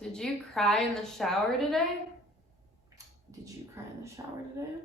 Did you cry in the shower today? Did you cry in the shower today?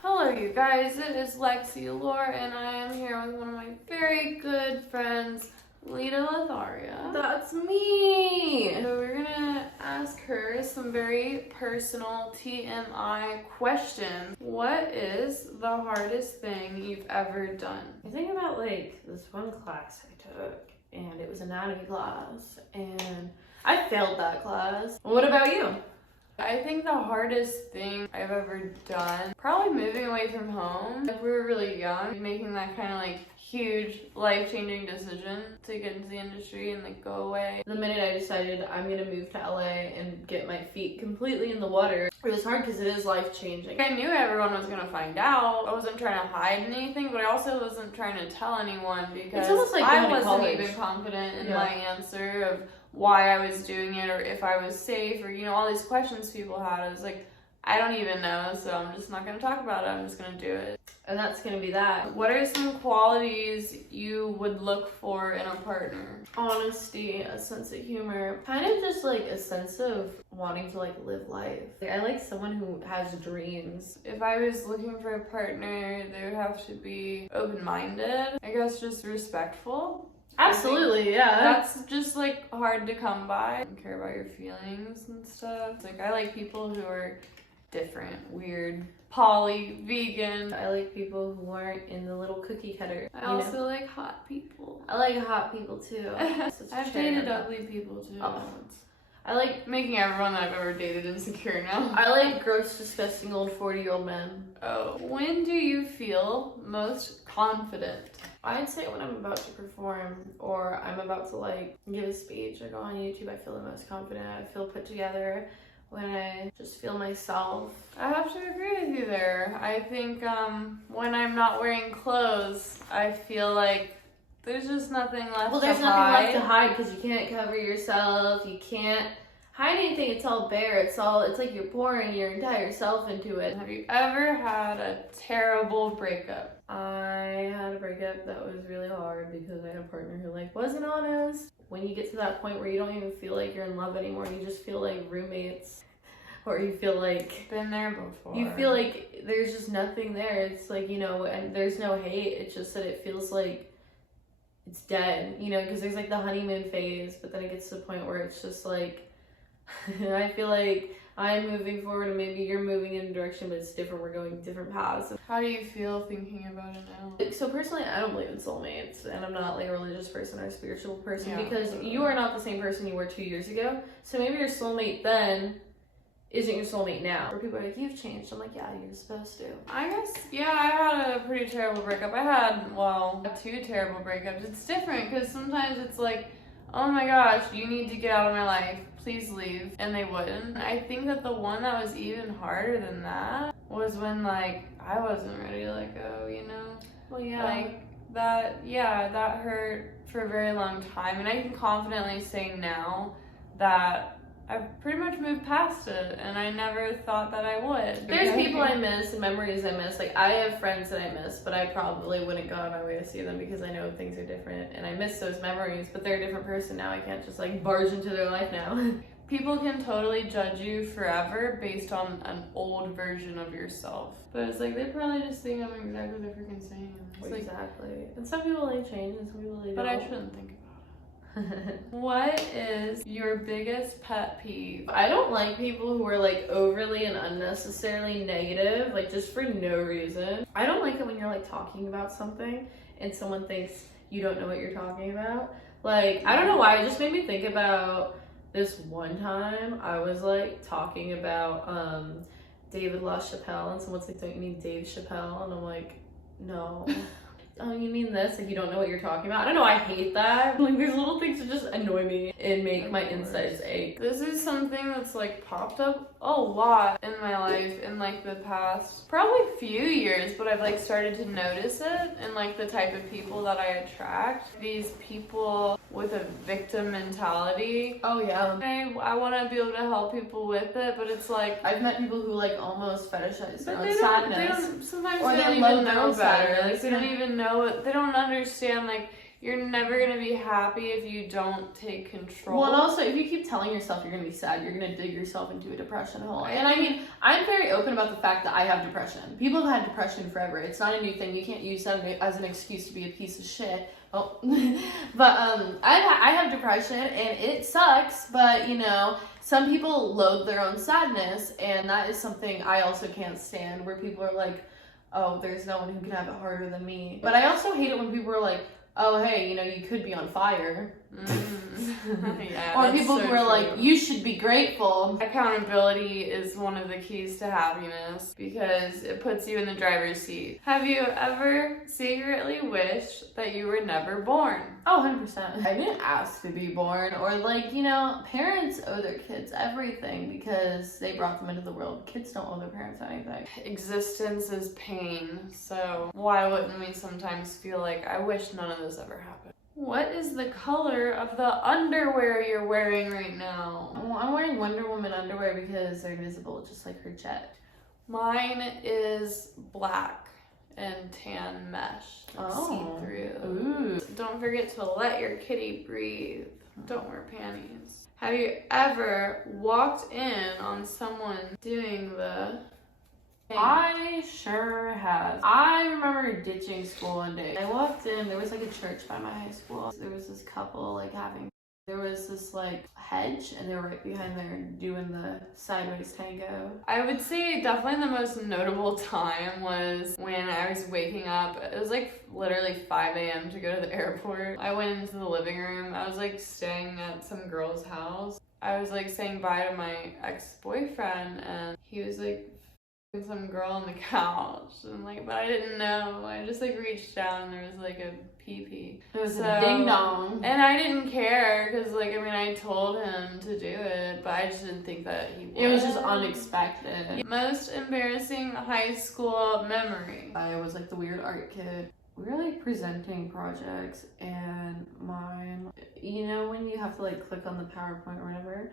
Hello you guys, it is Lexi Lore and I am here with one of my very good friends, Leda Lotharia. That's me! So we're gonna ask her some very personal TMI questions. What is the hardest thing you've ever done? I think about like this one class I took, and it was anatomy class, and I failed that class. What about you? I think the hardest thing I've ever done, probably moving away from home. Like we were really young, making that kind of like huge life-changing decision to get into the industry and like go away. The minute I decided I'm gonna move to LA and get my feet completely in the water, it was hard because it is life-changing. I knew everyone was gonna find out. I wasn't trying to hide anything, but I also wasn't trying to tell anyone because It's almost like I going to wasn't college. even confident in my answer of why I was doing it or if I was safe or, you know, all these questions people had. I was like, I don't even know, so I'm just not gonna talk about it. I'm just gonna do it. And that's gonna be that. What are some qualities you would look for in a partner? Honesty, a sense of humor, kind of just like a sense of wanting to like live life. Like, I like someone who has dreams. If I was looking for a partner, they would have to be open-minded. I guess just respectful. Absolutely, yeah. That's just like hard to come by. I don't care about your feelings and stuff. It's like I like people who are different, weird, poly, vegan. I like people who aren't in the little cookie cutter. I also like hot people. I like hot people too. I've dated ugly people too. Oh. I like making everyone that I've ever dated insecure now. I like gross, disgusting old 40-year-old men. Oh. When do you feel most confident? I'd say when I'm about to perform or I'm about to like give a speech or go on YouTube, I feel the most confident. I feel put together when I just feel myself. I have to agree with you there. I think when I'm not wearing clothes, I feel like there's just nothing left Well, there's to nothing hide. left to hide because you can't cover yourself. You can't hide anything. It's all bare. It's like you're pouring your entire self into it. Have you ever had a terrible breakup? I had a breakup that was really hard because I had a partner who like wasn't honest. When you get to that point where you don't even feel like you're in love anymore, you just feel like roommates, or you feel like been there before. You feel like there's just nothing there. It's like, you know, and there's no hate. It's just that it feels like it's dead, you know, because there's like the honeymoon phase, but then it gets to the point where it's just like I feel like I'm moving forward and maybe you're moving in a direction, but it's different. We're going different paths. How do you feel thinking about it now? So personally, I don't believe in soulmates, and I'm not like a religious person or a spiritual person because totally. you are not the same person you were 2 years ago. So maybe your soulmate then isn't your soulmate now. Or people are like, you've changed. I'm like, yeah, you're supposed to. I guess, yeah, I had a pretty terrible breakup. I had, well, 2 terrible breakups. It's different because sometimes it's like, oh my gosh, you need to get out of my life. Please leave. And they wouldn't. I think that the one that was even harder than that was when, like, I wasn't ready to let go, you know? Well, yeah. Like, that hurt for a very long time. And I can confidently say now that I've pretty much moved past it, and I never thought that I would. There's people I miss and memories I miss. Like, I have friends that I miss, but I probably wouldn't go out of my way to see them because I know things are different, and I miss those memories, but they're a different person now. I can't just, like, barge into their life now. People can totally judge you forever based on an old version of yourself. But it's like, they probably just think I'm exactly the freaking same. It's like, exactly. And some people, they change, and some people, they don't. but I shouldn't think about it. What is your biggest pet peeve? I don't like people who are like overly and unnecessarily negative, like just for no reason. I don't like it when you're like talking about something and someone thinks you don't know what you're talking about. Like, I don't know why, it just made me think about this one time I was like talking about David LaChapelle, and someone's like, don't you mean Dave Chappelle? And I'm like, no. Oh, you mean this? Like, you don't know what you're talking about? I don't know, I hate that. Like, there's little things that just annoy me and make my insides ache. This is something that's like popped up a lot in my life in like the past probably few years, but I've like started to notice it in like the type of people that I attract. These people with a victim mentality. Oh yeah. I want to be able to help people with it, but it's like I've met people who like almost fetishize their but own sadness. Sometimes Or they don't they love even their know own better. sadness. Like they don't even know it. They don't understand like you're never gonna be happy if you don't take control. Well, and also, if you keep telling yourself you're going to be sad, you're going to dig yourself into a depression hole. And I mean, I'm very open about the fact that I have depression. People have had depression forever. It's not a new thing. You can't use that as an excuse to be a piece of shit. Oh. But I have depression, and it sucks, but, you know, some people loathe their own sadness, and that is something I also can't stand, where people are like, oh, there's no one who can have it harder than me. But I also hate it when people are like, oh, hey, you know, you could be on fire. Yeah, or people who are like, you should be grateful. Accountability is one of the keys to happiness because it puts you in the driver's seat. Have you ever secretly wished that you were never born? Oh, 100%. I didn't ask to be born, or like, you know, parents owe their kids everything because they brought them into the world. Kids don't owe their parents anything. Existence is pain, so why wouldn't we sometimes feel like, I wish none of this ever happened? What is the color of the underwear you're wearing right now? Well, I'm wearing Wonder Woman underwear because they're invisible, just like her jet. Mine is black and tan mesh. See-through. Ooh. Don't forget to let your kitty breathe. Don't wear panties. Have you ever walked in on someone doing the... I sure have. I remember ditching school one day. I walked in, there was like a church by my high school. There was this couple like there was this like hedge, and they were right behind there doing the sideways tango. I would say definitely the most notable time was when I was waking up. It was like literally 5 a.m. to go to the airport. I went into the living room. I was like staying at some girl's house. I was like saying bye to my ex-boyfriend, and he was like some girl on the couch, and like, but I didn't know. I just like reached down, and there was like a pee-pee. It was a ding dong. And I didn't care because like, I mean, I told him to do it, but I just didn't think that he would. It was just unexpected. Most embarrassing high school memory. I was like the weird art kid. We were like presenting projects, and mine, you know, when you have to like click on the PowerPoint or whatever,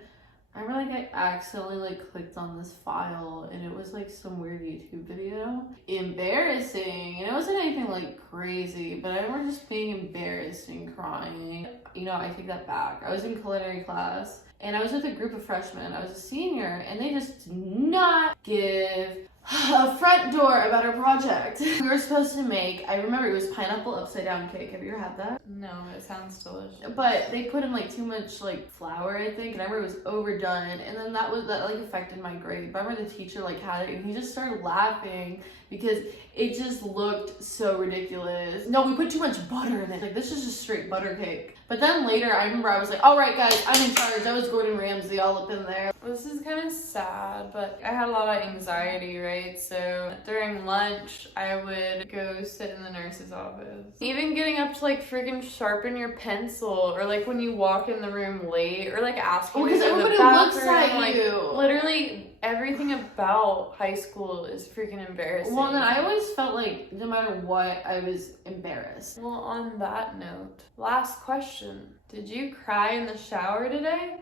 I remember like I accidentally like clicked on this file, and it was like some weird YouTube video. Embarrassing, and it wasn't anything like crazy, but I remember just being embarrassed and crying. You know, I take that back. I was in culinary class, and I was with a group of freshmen. I was a senior, and they just did not give a front door about our project. We were supposed to make, I remember it was pineapple upside down cake. Have you ever had that? No, it sounds delicious. But they put in like too much like flour, I think, and I remember it was overdone, and then that like affected my grade. But I remember the teacher like had it, and he just started laughing because it just looked so ridiculous. No, we put too much butter in it. Like, this is just straight butter cake. But then later, I remember I was like, all right, guys, I'm in charge. I was Gordon Ramsay all up in there. This is kind of sad, but I had a lot of anxiety, right? So during lunch, I would go sit in the nurse's office. Even getting up to like freaking sharpen your pencil, or like when you walk in the room late, or like asking because to go to the everybody looks bathroom, at you. Literally everything about high school is freaking embarrassing. Well, then I always felt like no matter what, I was embarrassed. Well, on that note, last question. Did you cry in the shower today?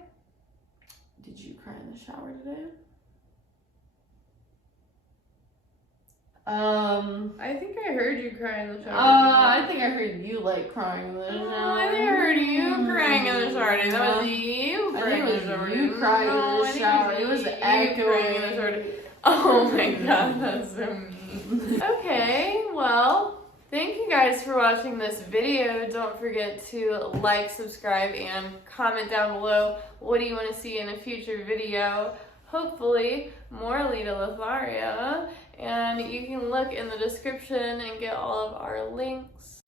Did you cry in the shower today? I think I heard you cry in the shower. I think I heard you like crying in the shower. I think I heard you crying in the shower. That was you crying in the shower. You crying in the shower. It was echoing in the shower. Oh my god, that's so mean. Okay, well, thank you guys for watching this video. Don't forget to like, subscribe, and comment down below what do you want to see in a future video. Hopefully, more Leda Lotharia. And you can look in the description and get all of our links.